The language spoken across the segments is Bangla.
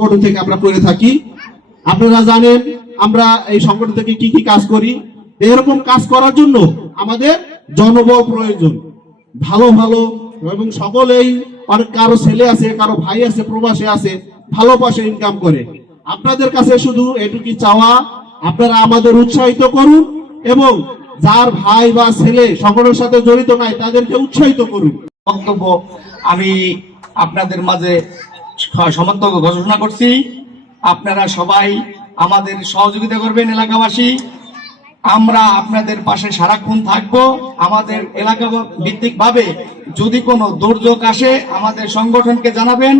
সংগঠন থেকে আমরা করে থাকি। আপনারা জানেন, আমরা এই সংগঠন থেকে কি কি কাজ করি? এরকম কাজ করার জন্য আমাদের জনবল প্রয়োজন। ভালো ভালো, এবং সকলেই অনেক, কারও ছেলে আছে, কারও ভাই আছে, প্রবাসে আছে, ভালো পয়সা ইনকাম করে। আপনাদের কাছে শুধু এটুকি চাওয়া, আপনারা আমাদের উৎসাহিত করুন এবং যার ভাই বা ছেলে সংগঠনের সাথে জড়িত নাই, তাদেরকে উৎসাহিত করুন। বক্তব্য আমি আপনাদের মাঝে সমর্থক ঘোষণা করছি। আপনারা সবাই আমাদের সহযোগিতা করবেন এলাকাবাসী। আমরা আপনাদের পাশে সারাক্ষণ থাকব। আমাদের এলাকা ভিত্তিক ভাবে যদি কোনো দুর্যোগ আসে, আমাদের সংগঠনকে জানাবেন।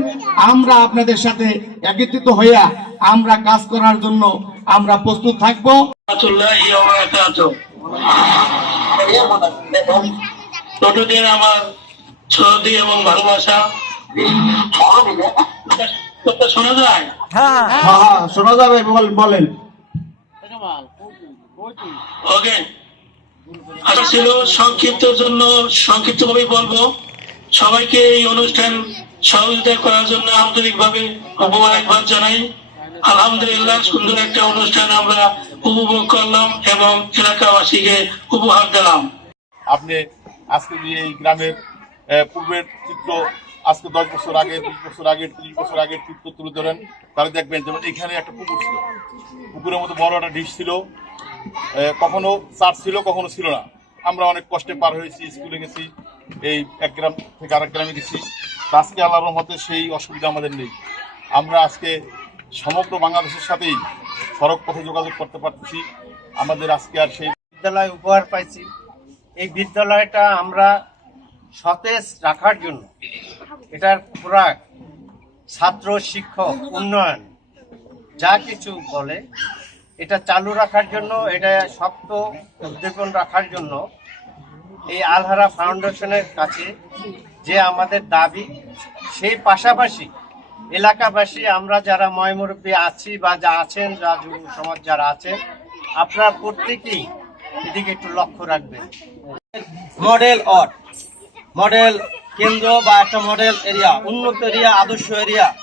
আমরা আপনাদের সাথে একত্রিত হইয়া আমরা কাজ করার জন্য আমরা প্রস্তুত থাকব। আমার শ্রদ্ধি এবং ভালোবাসা। শোনা যায় হ্যাঁ। হ্যাঁ শোনা যাবে বলেন। ওকে। আশা ছিল সংক্ষিপ্ত জন্য সংক্ষিপ্ত ভাবে বলব। সবাইকে এই অনুষ্ঠান সহযোগিতা করার জন্য আন্তরিকভাবে মোবারকবাদ জানাই। আলহামদুলিল্লাহ সুন্দর একটা অনুষ্ঠান আমরা উপভোগ করলাম এবং এলাকাবাসীকে উপহার দিলাম। আপনি আজকে এই গ্রামের পূর্বের চিত্র আজকে দশ বছর আগে, বিশ বছর আগে, ত্রিশ বছর আগের চিত্র তুলে ধরেন, তাহলে দেখবেন যেমন এখানে একটা পুকুর ছিল। পুকুরের মধ্যে বড় একটা ডিশ ছিল। কখনো চার্জ ছিল, কখনো ছিল না। আমরা অনেক কষ্টে পার হয়েছি, স্কুলে গেছি, এই এক গ্রাম থেকে আরেক গ্রামে গেছি। আজকে আল্লাহর রহমতে সেই অসুবিধা আমাদের নেই। আমরা আজকে সমগ্র বাংলাদেশের সাথেই সড়ক পথে যোগাযোগ করতে পারতেছি আমাদের আজকে আর সেই বিদ্যালয় উপহার পাইছি। এই বিদ্যালয়টা আমরা সতেজ রাখার জন্য এটার খোরাক ছাত্র শিক্ষক উন্নয়ন, যা কিছু বলে, এটা চালু রাখার জন্য, এটা শক্ত উদ্দীপন রাখার জন্য, এই আলহারা ফাউন্ডেশনের কাছে যে আমাদের দাবি, সেই পাশাপাশি এলাকাবাসী, আমরা যারা ময়মুরব্বী আছি বা যা আছেন, যা যুব সমাজ যারা আছেন আপনারা প্রত্যেকেই এদিকে একটু লক্ষ্য রাখবেন। মডেল অট, মডেল কেন্দ্র বা একটা মডেল এরিয়া উন্নত এরিয়া আদর্শ এরিয়া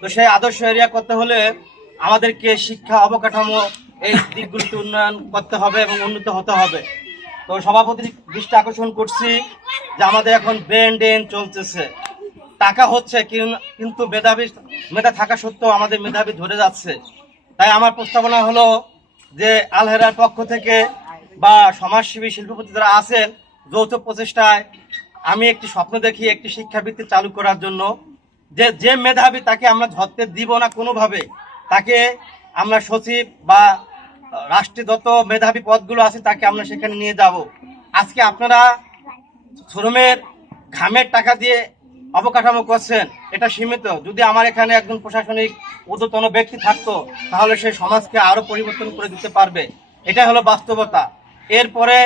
তো সেই আদর্শ এরিয়া করতে হলে আমাদেরকে শিক্ষা অবকাঠামো এই দিকগুলিতে উন্নয়ন করতে হবে এবং উন্নত হতে হবে। তো সভাপতির দৃষ্টি আকর্ষণ করছি যে আমাদের এখন ব্রেন ড্রেন চলতেছে। টাকা হচ্ছে কিন- কিন্তু মেধাবী, মেধা থাকা সত্ত্বেও আমাদের মেধাবী ধরে যাচ্ছে। তাই আমার প্রস্তাবনা হলো যে আলহেরার পক্ষ থেকে বা সমাজসেবী শিল্পপতি যারা আছেন যৌথ প্রচেষ্টায় আমি একটি স্বপ্ন দেখি, একটি শিক্ষাবৃত্তি চালু করার জন্য। যে যে মেধাবী তাকে আমরা ধরতে দিব না কোনোভাবে, তাকে আমরা সচিব বা রাষ্ট্রীয় যত মেধাবী পদগুলো আছে তাকে আমরা সেখানে নিয়ে যাব। আজকে আপনারা শ্রমের ঘামের টাকা দিয়ে অবকাঠামো করছেন, এটা সীমিত। যদি আমার এখানে একজন প্রশাসনিক ঊর্ধ্বতন ব্যক্তি থাকতো, তাহলে সে সমাজকে আরও পরিবর্তন করে দিতে পারবে। এটা হলো বাস্তবতা। এরপরে